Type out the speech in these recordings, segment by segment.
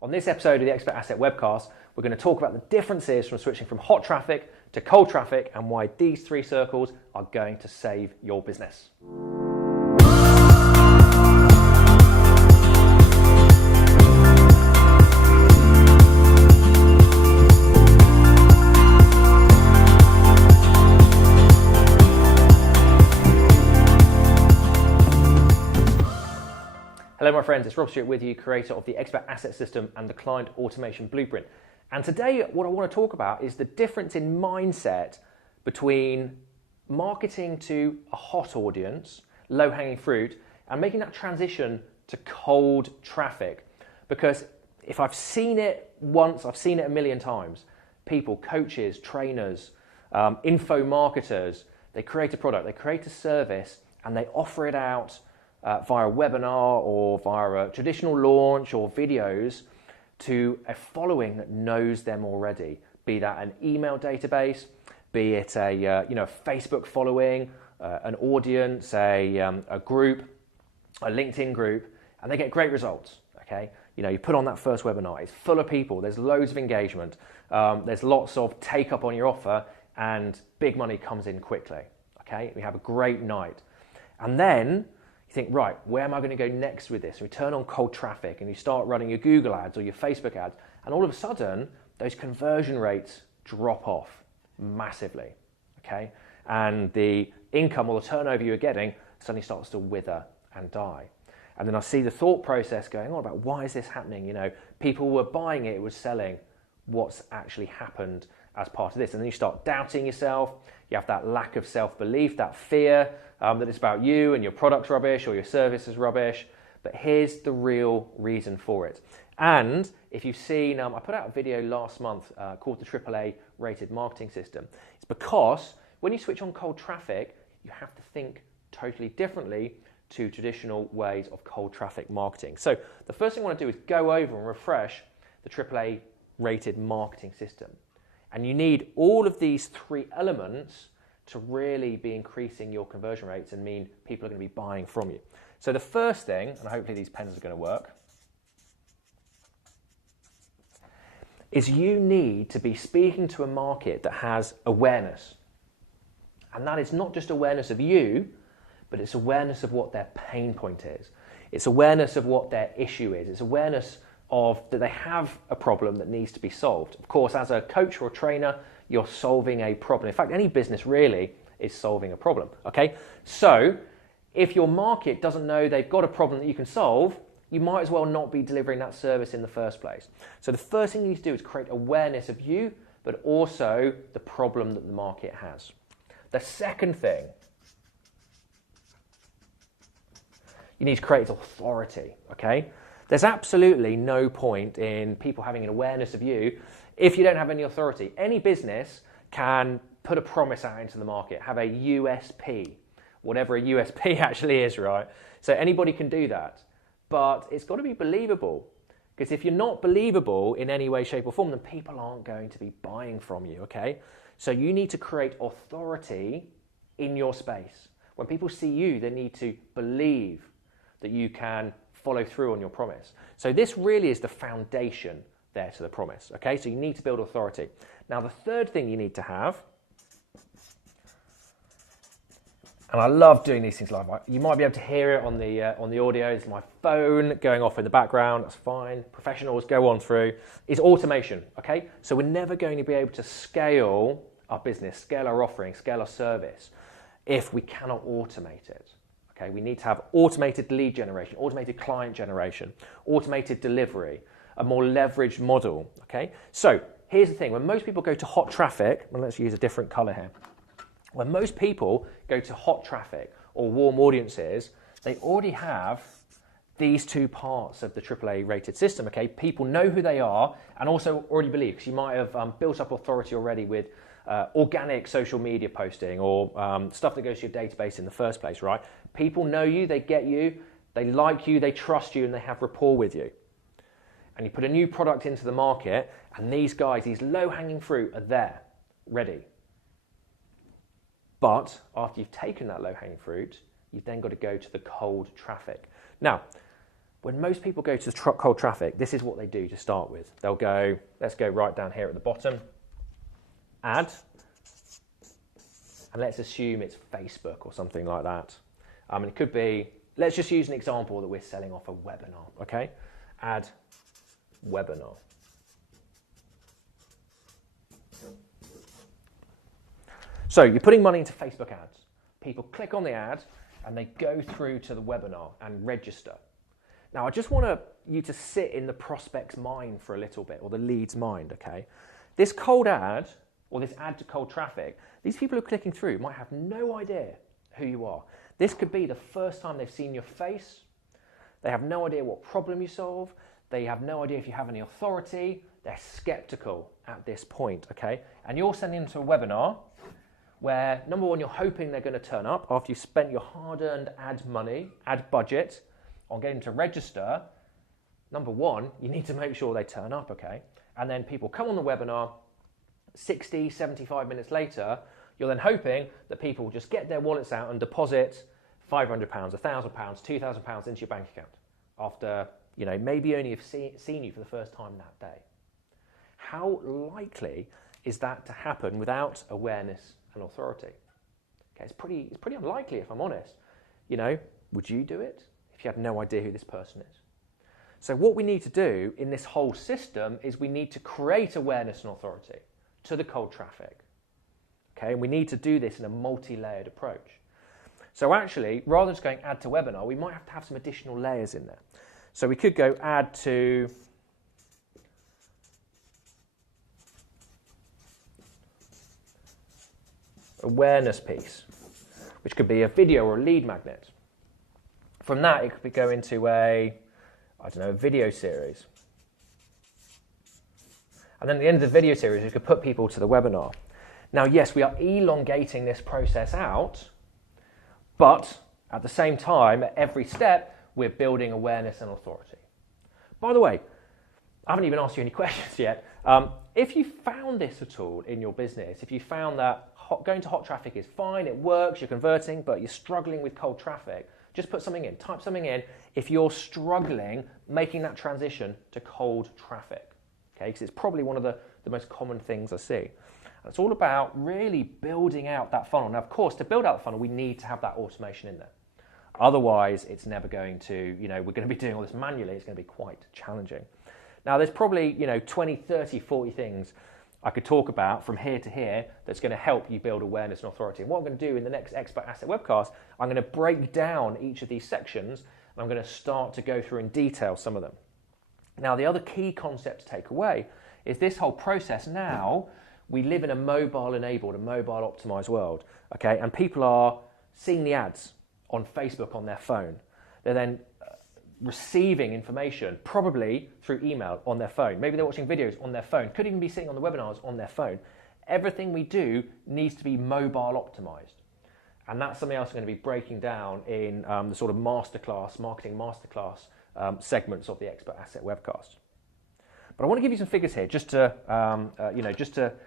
On this episode of the Expert Asset Webcast, we're going to talk about the differences from switching from hot traffic to cold traffic and why these three circles are going to save your business. Hello my friends, it's Rob Stewart with you, creator of the Expert Asset System and the Client Automation Blueprint. And today what I want to talk about is the difference in mindset between marketing to a hot audience, low-hanging fruit, and making that transition to cold traffic. Because if I've seen it once, I've seen it a million times. People, coaches, trainers, info marketers, they create a product, they create a service, and they offer it out via a webinar or via a traditional launch or videos to a following that knows them already, be that an email database, be it a Facebook following, an audience, a group, a LinkedIn group, and they get great results. Okay, you put on that first webinar, it's full of people, there's loads of engagement, there's lots of take up on your offer, and big money comes in quickly. Okay, we have a great night, and then you think, right, where am I going to go next with this? We turn on cold traffic and you start running your Google ads or your Facebook ads, and all of a sudden, those conversion rates drop off massively, okay? And the income or the turnover you're getting suddenly starts to wither and die. And then I see the thought process going on about why is this happening? People were buying it, it was selling. What's actually happened as part of this? And then you start doubting yourself. You have that lack of self-belief, that fear that it's about you and your product's rubbish or your service is rubbish. But here's the real reason for it. And if you've seen, I put out a video last month called the AAA rated marketing system. It's because when you switch on cold traffic, you have to think totally differently to traditional ways of cold traffic marketing. So the first thing I want to do is go over and refresh the AAA rated marketing system. And you need all of these three elements to really be increasing your conversion rates and mean people are going to be buying from you. So the first thing, and hopefully these pens are going to work, is you need to be speaking to a market that has awareness. And that is not just awareness of you, but it's awareness of what their pain point is. It's awareness of what their issue is. It's awareness of that they have a problem that needs to be solved. Of course, as a coach or a trainer, you're solving a problem. In fact, any business really is solving a problem, okay? So if your market doesn't know they've got a problem that you can solve, you might as well not be delivering that service in the first place. So the first thing you need to do is create awareness of you, but also the problem that the market has. The second thing, you need to create authority, okay? There's absolutely no point in people having an awareness of you if you don't have any authority. Any business can put a promise out into the market, have a USP, whatever a USP actually is, right? So anybody can do that, but it's got to be believable. Because if you're not believable in any way, shape or form, then people aren't going to be buying from you, okay? So you need to create authority in your space. When people see you, they need to believe that you can follow through on your promise. So this really is the foundation there to the promise, okay? So you need to build authority. Now the third thing you need to have, and I love doing these things live. You might be able to hear it on the audio. It's my phone going off in the background. That's fine. Professionals go on through. Is automation, okay? So we're never going to be able to scale our business, scale our offering, scale our service if we cannot automate it. Okay, we need to have automated lead generation, automated client generation, automated delivery, a more leveraged model, okay? So here's the thing, when most people go to hot traffic, and let's use a different color here. When most people go to hot traffic or warm audiences, they already have these two parts of the AAA rated system, okay? People know who they are and also already believe, because you might have built up authority already with organic social media posting or stuff that goes to your database in the first place, right? People know you, they get you, they like you, they trust you, and they have rapport with you. And you put a new product into the market, and these guys, these low-hanging fruit are there, ready. But after you've taken that low-hanging fruit, you've then got to go to the cold traffic. Now, when most people go to cold traffic, this is what they do to start with. They'll go, let's go right down here at the bottom, add, and let's assume it's Facebook or something like that. It could be, let's just use an example that we're selling off a webinar, okay? Add webinar. So you're putting money into Facebook ads. People click on the ad and they go through to the webinar and register. Now, I just want you to sit in the prospect's mind for a little bit, or the lead's mind, okay? This cold ad, or this ad to cold traffic, these people who are clicking through might have no idea who you are. This could be the first time they've seen your face. They have no idea what problem you solve. They have no idea if you have any authority. They're skeptical at this point, okay? And you're sending them to a webinar where, number one, you're hoping they're going to turn up after you've spent your hard-earned ad money, ad budget, on getting to register. Number one, you need to make sure they turn up, okay? And then people come on the webinar, 60, 75 minutes later, you're then hoping that people will just get their wallets out and deposit £500, £1,000, £2,000 into your bank account after, maybe only have seen you for the first time that day. How likely is that to happen without awareness and authority? Okay, it's pretty unlikely, if I'm honest. Would you do it if you had no idea who this person is? So what we need to do in this whole system is we need to create awareness and authority to the cold traffic. Okay, and we need to do this in a multi-layered approach. So actually, rather than just going add to webinar, we might have to have some additional layers in there. So we could go add to awareness piece, which could be a video or a lead magnet. From that, it could go into a video series. And then at the end of the video series, we could put people to the webinar. Now, yes, we are elongating this process out, but at the same time, at every step, we're building awareness and authority. By the way, I haven't even asked you any questions yet. If you found this at all in your business, if you found that going to hot traffic is fine, it works, you're converting, but you're struggling with cold traffic, just put something in, type something in if you're struggling making that transition to cold traffic, okay? Because it's probably one of the most common things I see. And it's all about really building out that funnel. Now, of course, to build out the funnel, we need to have that automation in there. Otherwise, it's never going to, we're going to be doing all this manually. It's going to be quite challenging. Now, there's probably, 20, 30, 40 things I could talk about from here to here that's going to help you build awareness and authority. And what I'm going to do in the next Expert Asset Webcast, I'm going to break down each of these sections, and I'm going to start to go through in detail some of them. Now, the other key concept to take away is this whole process now, we live in a mobile-enabled, a mobile-optimized world, okay? And people are seeing the ads on Facebook on their phone. They're then receiving information, probably through email on their phone. Maybe they're watching videos on their phone. Could even be sitting on the webinars on their phone. Everything we do needs to be mobile-optimized. And that's something else I'm going to be breaking down in the sort of masterclass, marketing masterclass segments of the Expert Asset Webcast. But I want to give you some figures here, just to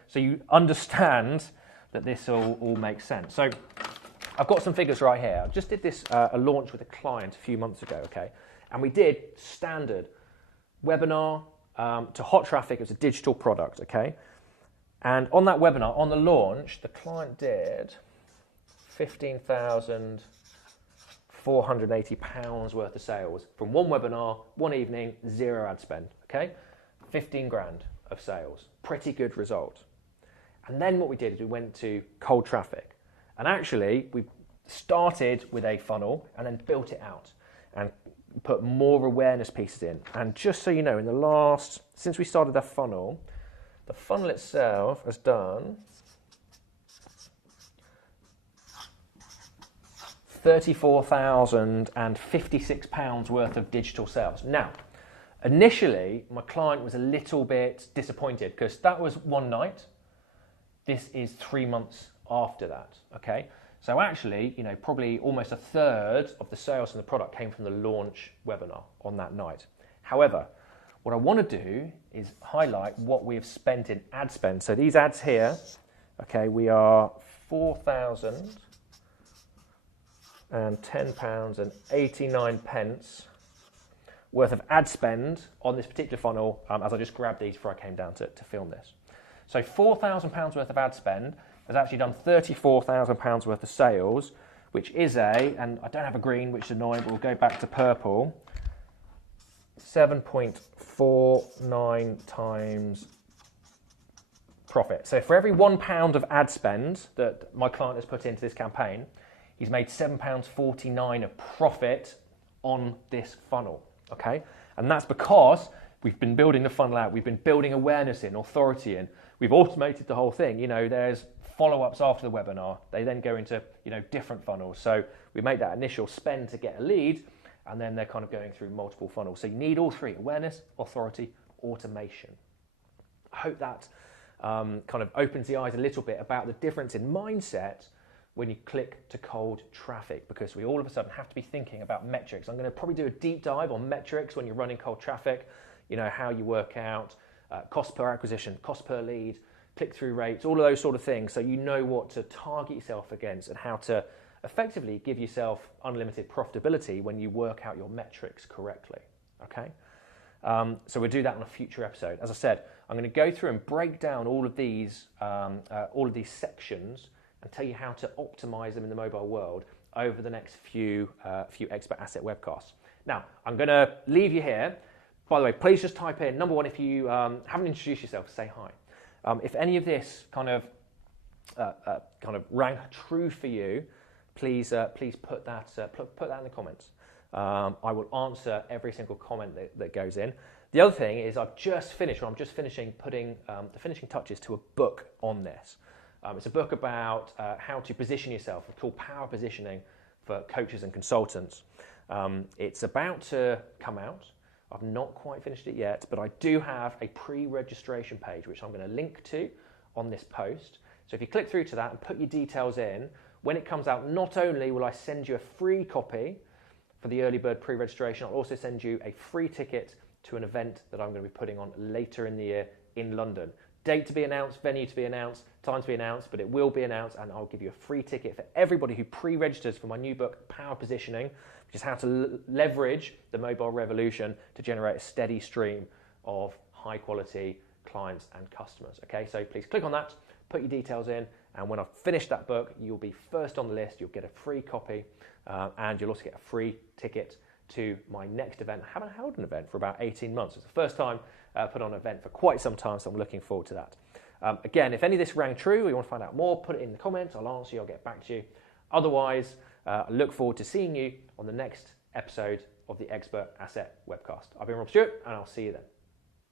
so you understand that this all makes sense. So I've got some figures right here. I just did this a launch with a client a few months ago, okay? And we did standard webinar to hot traffic. It was a digital product, okay? And on that webinar, on the launch, the client did £15,480 worth of sales from one webinar, one evening, zero ad spend, okay? 15 grand of sales, pretty good result. And then what we did is we went to cold traffic. And actually, we started with a funnel and then built it out and put more awareness pieces in. And just so you know, since we started that funnel, the funnel itself has done £34,056 worth of digital sales. Now, initially, my client was a little bit disappointed because that was one night. This is 3 months after that, okay? So actually, probably almost a third of the sales from the product came from the launch webinar on that night. However, what I want to do is highlight what we have spent in ad spend. So these ads here, okay, we are £4,010.89 worth of ad spend on this particular funnel, as I just grabbed these before I came down to film this. So £4,000 worth of ad spend has actually done £34,000 worth of sales, which is and I don't have a green, which is annoying, but we'll go back to purple, 7.49 times profit. So for every £1 of ad spend that my client has put into this campaign, he's made £7.49 of profit on this funnel, okay? And that's because we've been building the funnel out, we've been building awareness in, authority in, we've automated the whole thing. You know, there's follow-ups after the webinar. They then go into, different funnels. So we make that initial spend to get a lead, and then they're kind of going through multiple funnels. So you need all three: awareness, authority, automation. I hope that kind of opens the eyes a little bit about the difference in mindset when you click to cold traffic, because we all of a sudden have to be thinking about metrics. I'm going to probably do a deep dive on metrics when you're running cold traffic, how you work out cost per acquisition, cost per lead, click-through rates, all of those sort of things, so you know what to target yourself against and how to effectively give yourself unlimited profitability when you work out your metrics correctly, okay? So we'll do that on a future episode. As I said, I'm going to go through and break down all of these sections and tell you how to optimize them in the mobile world over the next few Expert Asset webcasts. Now, I'm going to leave you here. By the way, please just type in, number one, if you haven't introduced yourself, say hi. If any of this kind of rang true for you, please put that in the comments. I will answer every single comment that goes in. The other thing is I'm just finishing putting the finishing touches to a book on this. It's a book about how to position yourself. It's called Power Positioning for Coaches and Consultants. It's about to come out. I've not quite finished it yet, but I do have a pre-registration page, which I'm going to link to on this post. So if you click through to that and put your details in, when it comes out, not only will I send you a free copy for the early bird pre-registration, I'll also send you a free ticket to an event that I'm going to be putting on later in the year in London. Date to be announced, venue to be announced, time to be announced, but it will be announced, and I'll give you a free ticket for everybody who pre-registers for my new book, Power Positioning, which is how to leverage the mobile revolution to generate a steady stream of high quality clients and customers. Okay, so please click on that, put your details in, and when I've finished that book, you'll be first on the list. You'll get a free copy, and you'll also get a free ticket to my next event. I haven't held an event for about 18 months. It's the first time I put on an event for quite some time, so I'm looking forward to that. Again, if any of this rang true or you want to find out more, put it in the comments. I'll answer you, I'll get back to you. Otherwise, I look forward to seeing you on the next episode of the Expert Asset Webcast. I've been Rob Stewart, and I'll see you then.